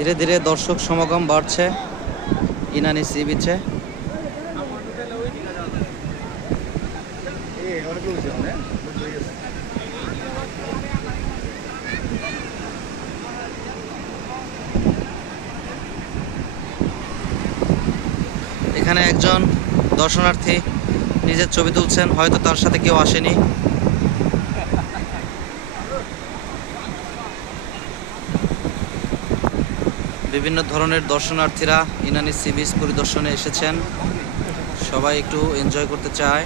ধীরে ধীরে দর্শক সমাগম বাড়ছে। ইনানি সি বিচে এখানে একজন দর্শনার্থী নিজের ছবি তুলছেন, হয়তো তার সাথে কেউ আসেনি। বিভিন্ন ধরনের দর্শনার্থীরা ইনানি সি বিচ পরিদর্শনে এসেছেন। সবাই একটু এনজয় করতে চায়।